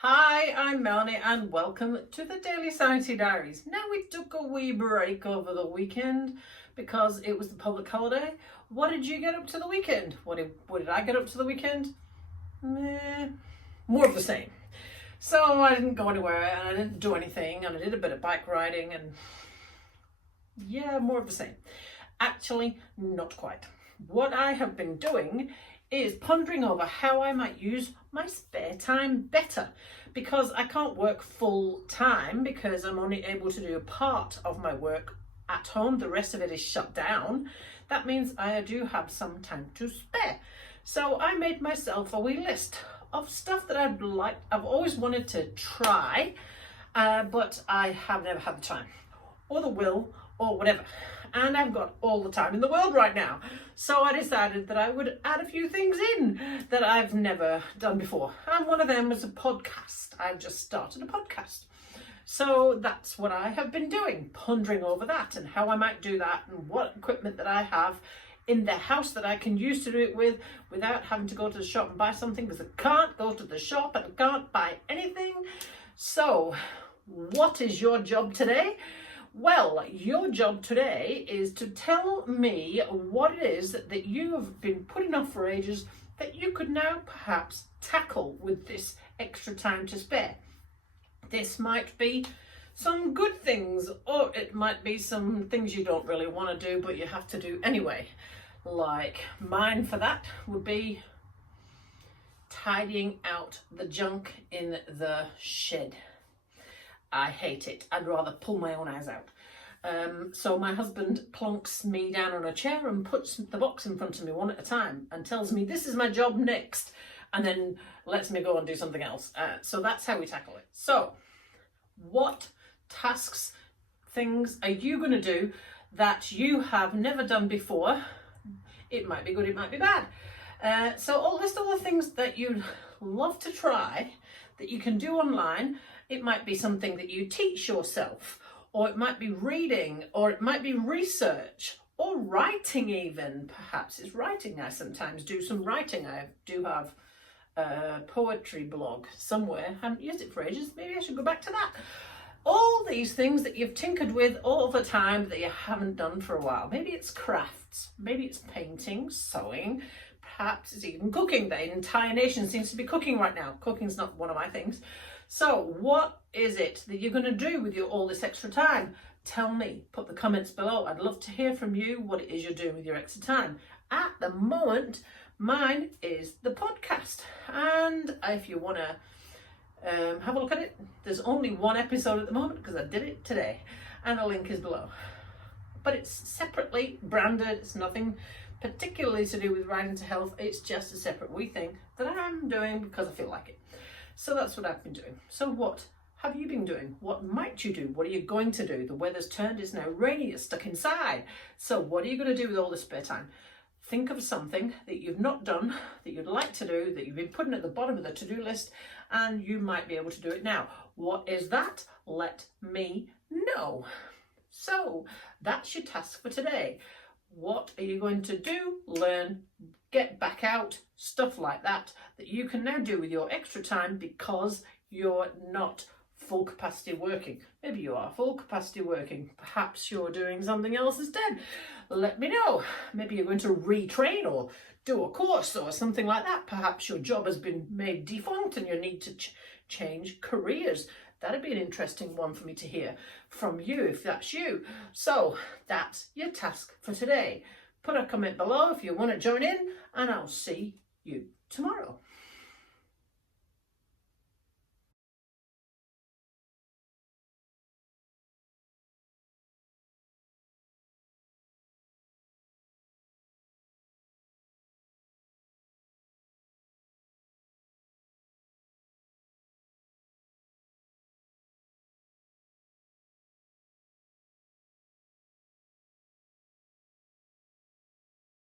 Hi, I'm Melanie and welcome to the Daily Sanity Diaries. Now we took a wee break over the weekend because it was the public holiday. What did you get up to the weekend? What did I get up to the weekend? More of the same. So I didn't go anywhere and I didn't do anything and I did a bit of bike riding and more of the same. Actually, not quite. What I have been doing is pondering over how I might use my spare time better, because I can't work full time because I'm only able to do a part of my work at home. The rest of it is shut down. That means I do have some time to spare. So I made myself a wee list of stuff that I've always wanted to try, but I have never had the time or the will or whatever. And I've got all the time in the world right now. So I decided that I would add a few things in that I've never done before. And one of them was a podcast. I've just started a podcast. So that's what I have been doing, pondering over that and how I might do that and what equipment that I have in the house that I can use to do it with without having to go to the shop and buy something, because I can't go to the shop and I can't buy anything. So what is your job today? Well, your job today is to tell me what it is that you have been putting off for ages that you could now perhaps tackle with this extra time to spare. This might be some good things, or it might be some things you don't really want to do but you have to do anyway. Like mine for that would be tidying out the junk in the shed. I hate it. I'd rather pull my own eyes out. So my husband plonks me down on a chair and puts the box in front of me one at a time and tells me this is my job next, and then lets me go and do something else. So that's how we tackle it. So what tasks, things are you going to do that you have never done before? It might be good, it might be bad. So I'll list all the things that you'd love to try that you can do online. It might be something that you teach yourself, or it might be reading, or it might be research, or writing even. Perhaps it's writing. I sometimes do some writing. I do have a poetry blog somewhere. I haven't used it for ages. Maybe I should go back to that. All these things that you've tinkered with all the time that you haven't done for a while. Maybe it's crafts, maybe it's painting, sewing, perhaps it's even cooking. The entire nation seems to be cooking right now. Cooking's not one of my things. So what is it that you're going to do with all this extra time? Tell me, put the comments below. I'd love to hear from you what it is you're doing with your extra time. At the moment, mine is the podcast. And if you want to have a look at it, there's only one episode at the moment because I did it today, and the link is below. But it's separately branded. It's nothing particularly to do with Rising to Health. It's just a separate wee thing that I'm doing because I feel like it. So that's what I've been doing. So what have you been doing? What might you do? What are you going to do? The weather's turned, it's now rainy, you're stuck inside. So what are you going to do with all this spare time? Think of something that you've not done, that you'd like to do, that you've been putting at the bottom of the to-do list, and you might be able to do it now. What is that? Let me know. So that's your task for today. What are you going to do, learn, get back out, stuff like that you can now do with your extra time because you're not full capacity working. Maybe you are full capacity working. Perhaps you're doing something else instead. Let me know. Maybe you're going to retrain or do a course or something like that. Perhaps your job has been made defunct and you need to change careers. That'd be an interesting one for me to hear from you if that's you. So that's your task for today. Put a comment below if you want to join in, and I'll see you tomorrow.